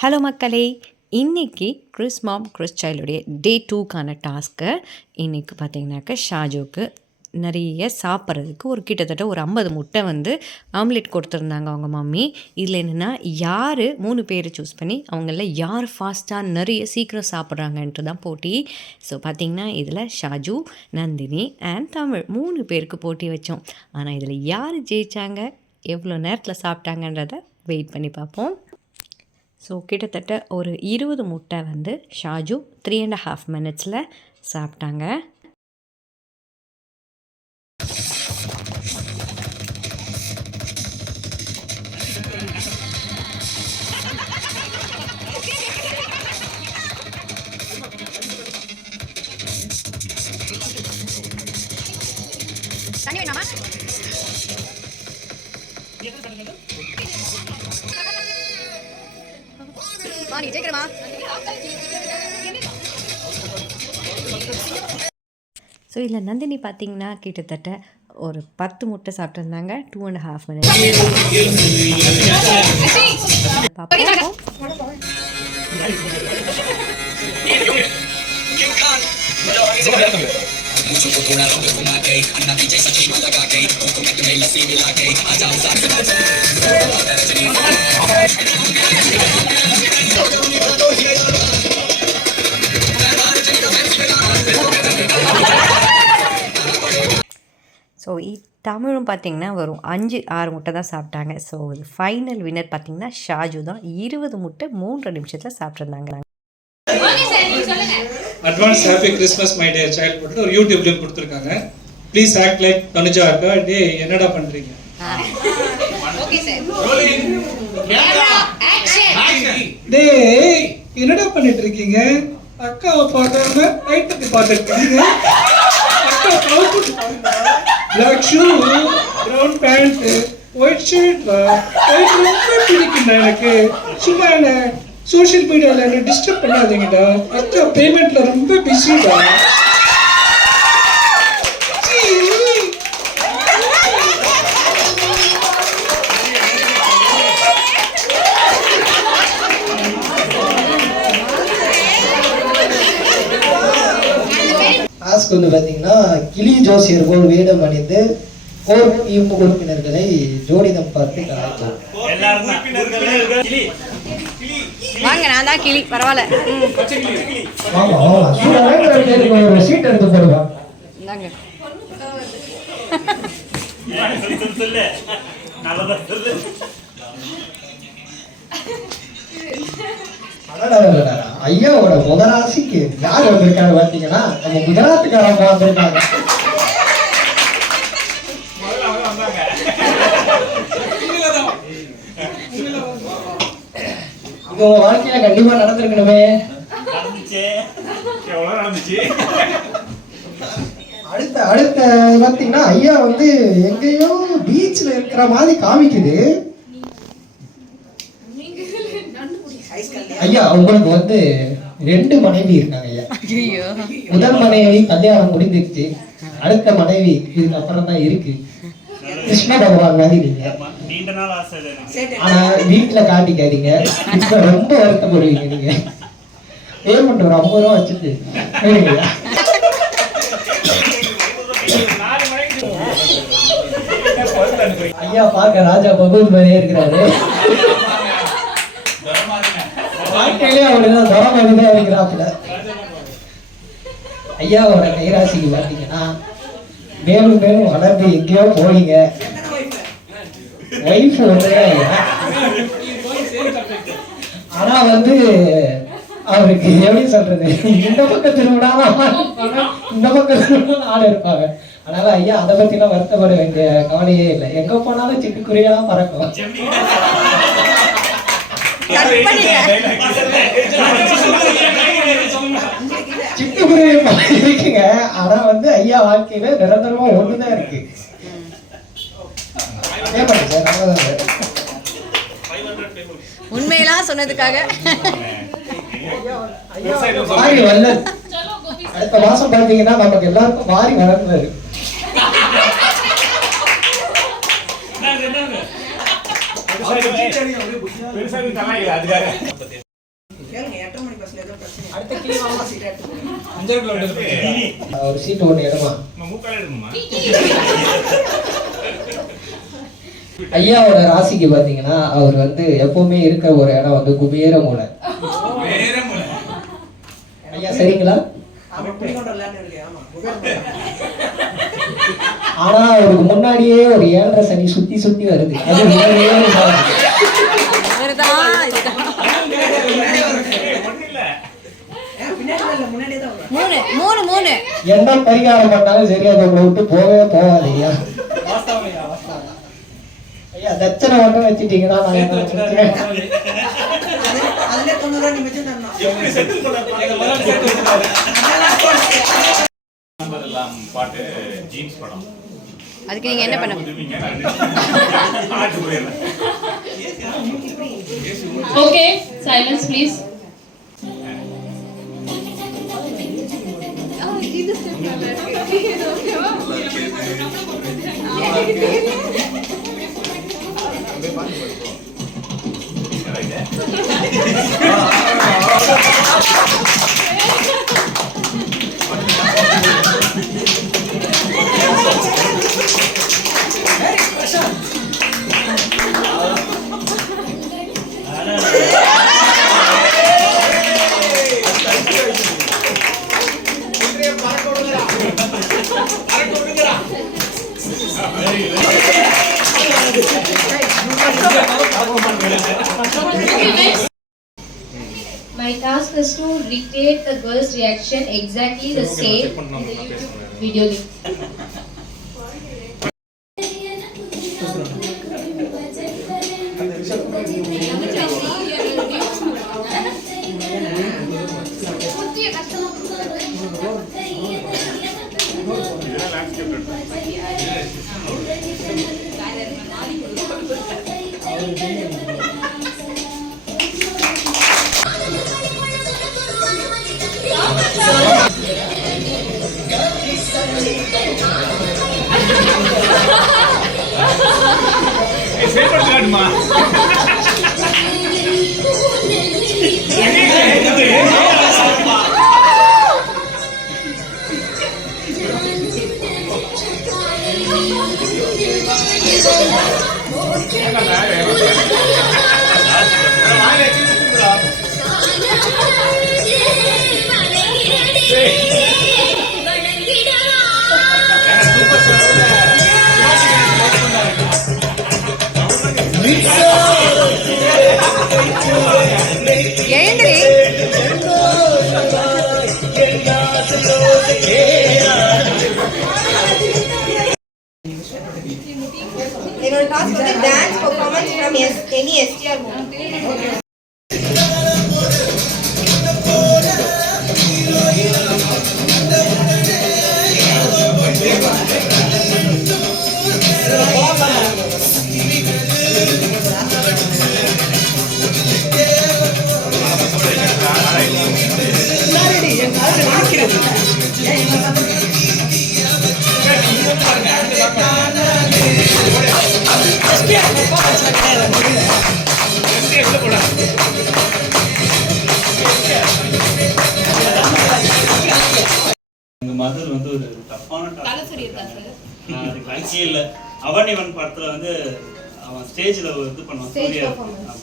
Hello மக்களே, இன்றைக்கி Chris மாம் Chris சைல்டுடைய டே 2க்கான task. இன்றைக்கி பார்த்திங்கனாக்கா ஷாஜுக்கு நிறைய சாப்பிட்றதுக்கு கிட்டத்தட்ட ஒரு 50 முட்டை ஆம்லேட் கொடுத்துருந்தாங்க அவங்க மம்மி. இதில் என்னென்னா யார் 3 பேர் சூஸ் பண்ணி அவங்களில் யார் ஃபாஸ்ட்டாக நிறைய சீக்கிரம் சாப்பிட்றாங்கன்ட்டு தான் போட்டி. ஸோ பார்த்திங்கன்னா இதில் ஷாஜு, நந்தினி அண்ட் தமிழ் 3 பேருக்கு போட்டி வச்சோம். ஆனால் இதில் யார் ஜெயித்தாங்க, எவ்வளோ நேரத்தில் சாப்பிட்டாங்கன்றதை வெயிட் பண்ணி பார்ப்போம். ஸோ கிட்டத்தட்ட ஒரு 20 முட்டை ஷாஜு 3.5 மினிட்ஸில் சாப்பிட்டாங்க. தண்ணி வேணாமா? ஸோ இதில் நந்தினி பார்த்திங்கன்னா கிட்டத்தட்ட ஒரு 10 முட்டை சாப்பிட்ருந்தாங்க. 2.5 மினிட்ஸ் பார்ப்போம். ஸோ தமிழும் பார்த்திங்கன்னா வரும் 5-6 முட்டை தான் சாப்பிட்டாங்க. ஸோ ஃபைனல் வின்னர் பார்த்திங்கன்னா ஷாஜு தான். 20 முட்டை 3 நிமிஷத்தில் சாப்பிட்ருந்தாங்க. Advance happy Christmas my dear child போட்டு ஒரு யூடியூப் லிங்க் கொடுத்துருக்காங்க. ப்ளீஸ் ஆக்ட் லைக் தனுஜா அக்கா. டே என்னடா பண்ணுறீங்க? டே என்னடா பண்ணிட்டு இருக்கீங்க? அக்காவை பார்க்காம ஐட்டத்தை பார்த்துட்டு இருக்கீங்க. அக்கா black shoe, brown pant, white shirt, white ரொம்ப பிடிக்கும்டா எனக்கு. சும்மா சோஷியல் மீடியாவில் என்ன டிஸ்டர்ப் பண்ணாதீங்கடா. அக்கா பேமெண்ட்ல ரொம்ப பிஸிடா. டாஸ்க் பார்த்தீங்கன்னா கிளி ஜோசியர் போல் வேடம் அணிந்து 4 டீம் உறுப்பினர்களை ஜோடிதம் பார்த்து கலாய்ப்போம். வாங்க, நான் தான் கிளி, பரவாயில்ல. ஒரு சீட் எடுத்து போடுவா. ஐயாவோட முதராசிக்கு யார் வந்திருக்காங்க பார்த்தீங்கன்னா நம்ம குஜராத்துக்காரங்க வந்திருக்காங்க. இது உங்க வாழ்க்கையில கண்டிப்பா நடந்திருக்கணுமே. அடுத்த பார்த்தீங்கன்னா ஐயா எங்கேயோ பீச்ல இருக்கிற மாதிரி காமிக்குது. ஐயா உங்களுக்கு 2 மனைவி இருக்காங்க ஐயா. முதல் மனைவி கல்யாணம் முடிஞ்சிருச்சு. அடுத்த மனைவி இதுக்கு அப்புறம் தான் இருக்கு. கிருஷ்ண பகவான் மாதிரி நீங்க. ஆனா வீட்டுல காட்டிக்காதீங்க. இப்ப ரொம்ப வருத்தப்படுவீங்க. நீங்க பேமெண்ட் ஒரு 50 ரூபா வச்சுட்டு ஐயா பார்க்க ராஜா பகவத் மாதிரியே இருக்கிறாரு. வாழ்க்கையிலே அவருதான் தரமாதிரிதான் இருக்கிறாப்புல. ஐயாவோட கைராசிக்கு பார்த்தீங்கன்னா மேலும் மேலும் வளர்ந்து எங்கேயோ போறீங்க. ஒய்ஃப் ஆனா அவருக்கு எப்படி சொல்றது, இந்த பக்கம் திரும்பினாலும் இந்த பக்கம் திரும்பினாலும் ஆள் இருப்பாங்க. அதனால ஐயா அதை பத்திலாம் வருத்தப்பட வேண்டிய கவலையே இல்லை. எங்க போனாலும் சிட்டுக்குருவியெல்லாம் பறக்கும். சிட்டுக்குருவி இருக்குங்க. ஆனா ஐயா வாழ்க்கையில நிரந்தரமா ஒண்ணுதான் இருக்கு. உண்மையெல்லாம் சொன்னதுக்காக வாரி வல்லல். அடுத்த மாசம் பாத்தீங்கன்னா நமக்கு எல்லாருக்கும் வாரி வளர்ந்தாரு. பெருசாக ஒரு சீட் ஒன்று இடமா ஐயாவோட ராசிக்கு பாத்தீங்கன்னா அவர் வந்து எப்பவுமே இருக்க ஒரு இடம் வந்து குபேர மூலை. ஐயா சரிங்களா? ஆனா அவருக்கு முன்னாடியே ஒரு 7.5 சனி சுத்தி சுத்தி வருது. அது முன்னாடியே என்ன பரிகாரம் பண்ணாலும் சரியா உங்களை விட்டு போகவே போகாது ஐயா. ஐயா தட்சணை மட்டும் வச்சுட்டீங்கன்னா நான் என்ன வச்சுக்கிறேன். பாட்டு ஜீன்ஸ் படம். அதுக்கு நீங்க என்ன பண்ண? Okay, silence please. My task is to recreate the girl's reaction exactly the same in the YouTube video link. என்னோட டாஸ்க் வந்து dance performance from any STR movie. Mother வந்து ஒரு தப்பான இல்ல அவனிவன் படத்துல வந்து அவன் ஸ்டேஜ்ல இது பண்ணுவான் Surya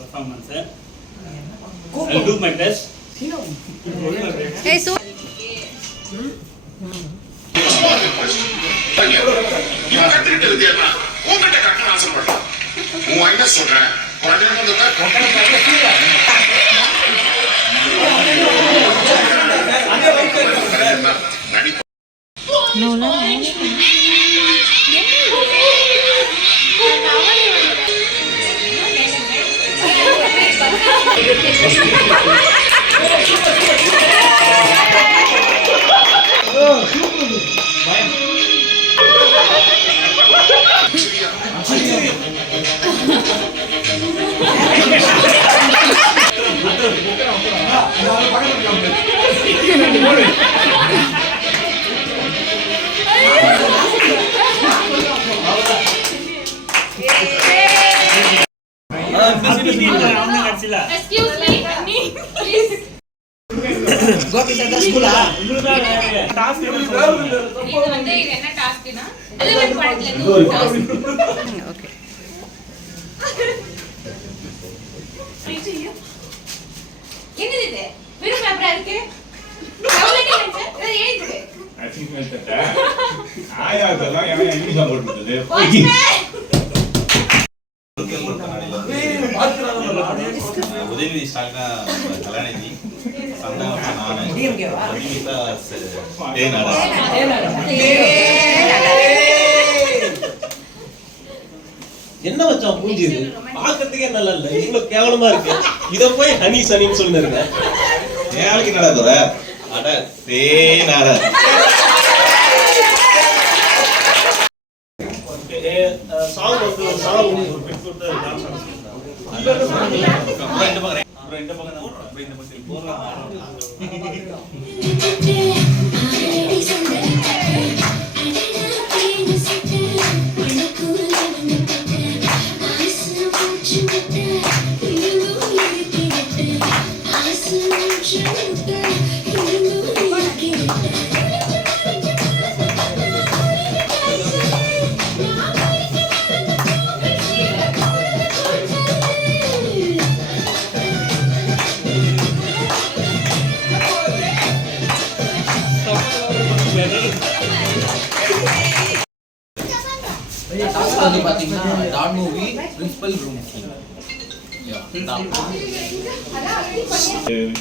performance. I'll do my best. ஏய் சோ இவன் கத்துக்கிட்டு இருந்தேன்னா உங்ககிட்ட கட்ட ஆசைப்படுறான். உன் என்ன சொல்றேன் Excuse me, please. டாஸ்க் இது என்ன டாஸ்க்னா எலிமெண்ட் படத்துல இருந்து ஒரு டாஸ்க். ஓகே. என்னது இது வெறும் பேப்பரா இருக்கு கவலையே இல்ல சார் இது எழுதுங்க உதயநிதி ஸ்டாலினா கலாநிதி என்ன வச்சான் பூஞ்சி இது பாக்கிறதுக்கே நல்லா இல்ல இவ்வளவு கேவலமா இருக்கு. இத போய் ஹனி சனின்னு சொல்லிருங்க. ஏழைக்கு நடக்குற அட தேனார சாங் வந்து ஒரு சாங் ஒரு பெட் கொடுத்து டான்ஸ் வந்து பாத்தீங்கன்னா டாட் மூவி பிரின்சிபல் ரூம்.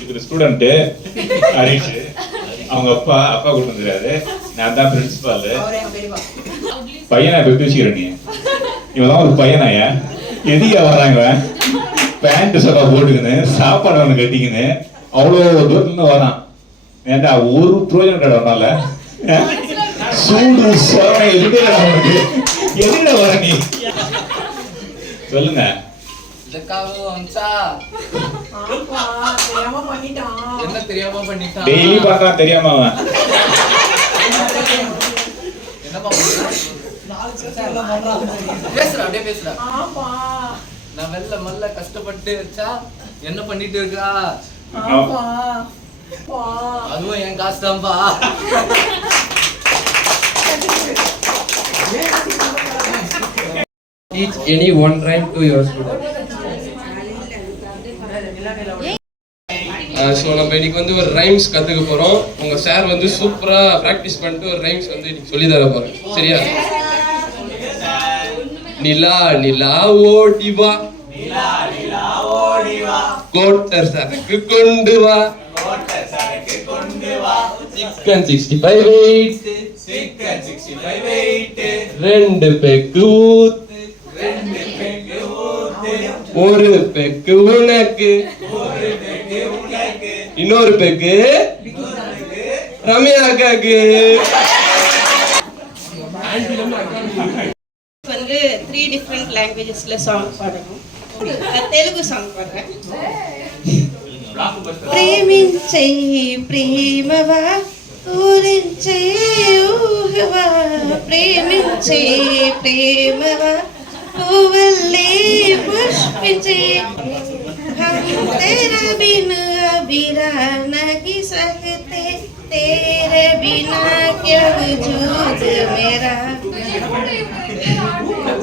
இது ஸ்டூடெண்ட் ஹரிஷ், அவங்க அப்பா கூட்டு வந்துருக்காரு. நான் தான் பிரின்சிபால். பையனை பெற்று வச்சுக்கிறேன். நீ இவதான் ஒரு பையனாயா? எதியா வராங்க பேண்ட் சட்டை போட்டுக்கின்னு சாப்பாடு ஒன்று கட்டிக்கின்னு அவ்வளோ தூரத்துல வரான். ஏன்டா ஒரு ப்ரோஜனம் கிடையாதுனால சூடு சோழனை எதுக்கடா உனக்கு? எதுக்கடா வர நீ சொல்லுங்க. என்ன தெரியாம பண்ணிட்டான்? டெய்லி பண்றான் தெரியாம அவன். என்னப்பா பேசுறா அப்படியே பேசுறா. நான் வெள்ள மல்ல கஷ்டப்பட்டு வச்சா என்ன பண்ணிட்டு இருக்கா? அதுவும் என் காசு தான்பா. Teach any one rhyme to your student. So நம்ம இன்னைக்கு வந்து ஒரு ரைம்ஸ் கற்றுக்க போகிறோம். உங்கள் சார் வந்து சூப்பராக ப்ராக்டிஸ் பண்ணிட்டு ஒரு ரைம்ஸ் வந்து இன்னைக்கு சொல்லி தர போகிறேன். சரியா? நிலா நிலா ஓடி வா, கோட்டர் சரக்கு கொண்டு வா, சிக்கன் 65 வெயிட், 2 பெக்கு ஊத்து, ஒரு பெக்கு உனக்கு, இன்னொரு பெக்கு ரம்யா அக்காக்கு. வந்து 3 டிஃபரெண்ட் லாங்குவேஜஸ்ல சாங் பாடணும். தெலுங்கு சாங் பாடுறேன். ప్రేమించే ప్రేమవా ఊరించే ఊహవా, ప్రేమించే ప్రేమవా పూవల్లే పుష్పించే, हम तेरा बिन अभी रह नहीं सकते, तेरे बिना क्या वजूद मेरा,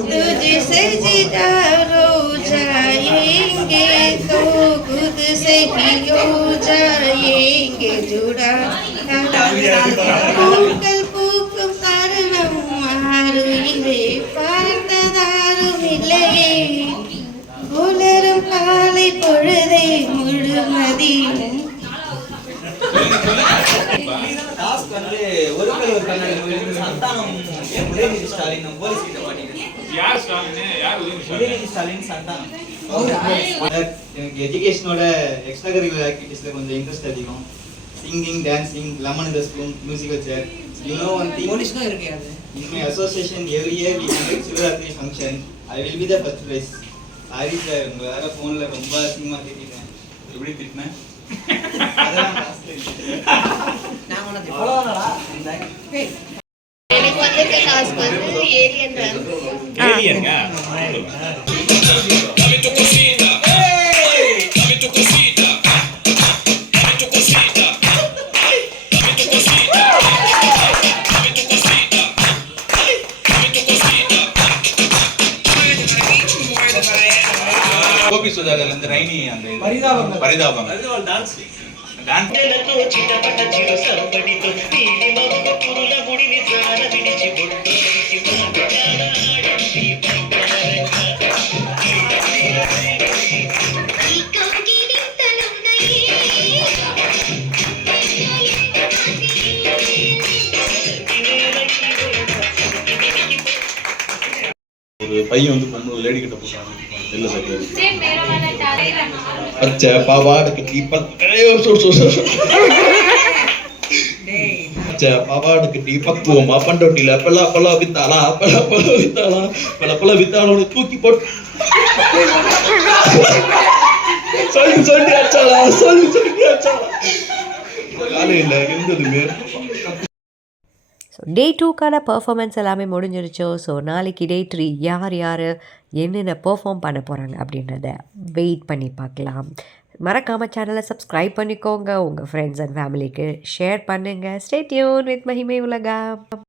तुझसे जिदारो जाएंगे तो खुद से ही हो जाएंगे जुड़ा, பூக்கள் பூக்கும் தருணம் மாறுயிலே பார்த்ததாரும் இல்லையே, புலரும் காலை பொழுதை முழுமதியும். டாஸ்க் வந்து ஒரு கண்ணாடி மூவி சந்தானம் உதயநிதி ஸ்டாலின் போலீஸ் கிட்ட மாட்டிக்கிட்டு. யார் ஸ்டாலின்? யார் உதயநிதி ஸ்டாலின் சந்தானம். எனக்கு எஜுகேஷனோட எக்ஸ்ட்ரா கரிக்குலர் ஆக்டிவிட்டீஸ்ல கொஞ்சம் இன்ட்ரெஸ்ட் அதிகம். சிங்கிங், டான்சிங், லெமன் இந்த spoon, musical chair. You know one thing? போலீஸ்னா இருக்கு அது. In my association, every year we conduct Sivaratri function. I will be the first prize. Sorry sir, உங்களால போன்ல ரொம்ப அசிங்கமா திட்டிட்டேன். எப்படி திட்டினேன்? அதெல்லாம் நான் உனக்கு அவ்வளவுதானடா. எனக்கு வந்து டாஸ்க் வந்து ஏலியன் ரன். ஏலியன்ங்க. Dame tu cosita, hey, dame tu cosita, dame tu cosita. பரிதாபங்கள். பரிதாபங்கள் டான்ஸ் டான்ஸ் ஒரு பையன் வந்து பொண்ணு லேடி கிட்ட போட்டாங்க இல்ல சார் सेम मेरा वाला टास्क अच्छा पावाड़ की अच्छा पावाड़ की பக்குவமா பண்டோட்டில பல வித்தாளா பல வித்தாளோட தூக்கி போட்டு சொல்லி அச்சாளா காலையில் இருந்ததுமே. ஸோ டே 2க்கான பர்ஃபார்மன்ஸ் எல்லாமே முடிஞ்சிருச்சோ. ஸோ நாளைக்கு டே 3 யார் என்னென்ன பெர்ஃபார்ம் பண்ண போகிறாங்க அப்படின்றத வெயிட் பண்ணி பார்க்கலாம். மறக்காமல் சேனலை சப்ஸ்கிரைப் பண்ணிக்கோங்க. உங்கள் ஃப்ரெண்ட்ஸ் அண்ட் ஃபேமிலிக்கு ஷேர் பண்ணுங்கள். ஸ்டே டியூன் வித் மகிமை உலகம்.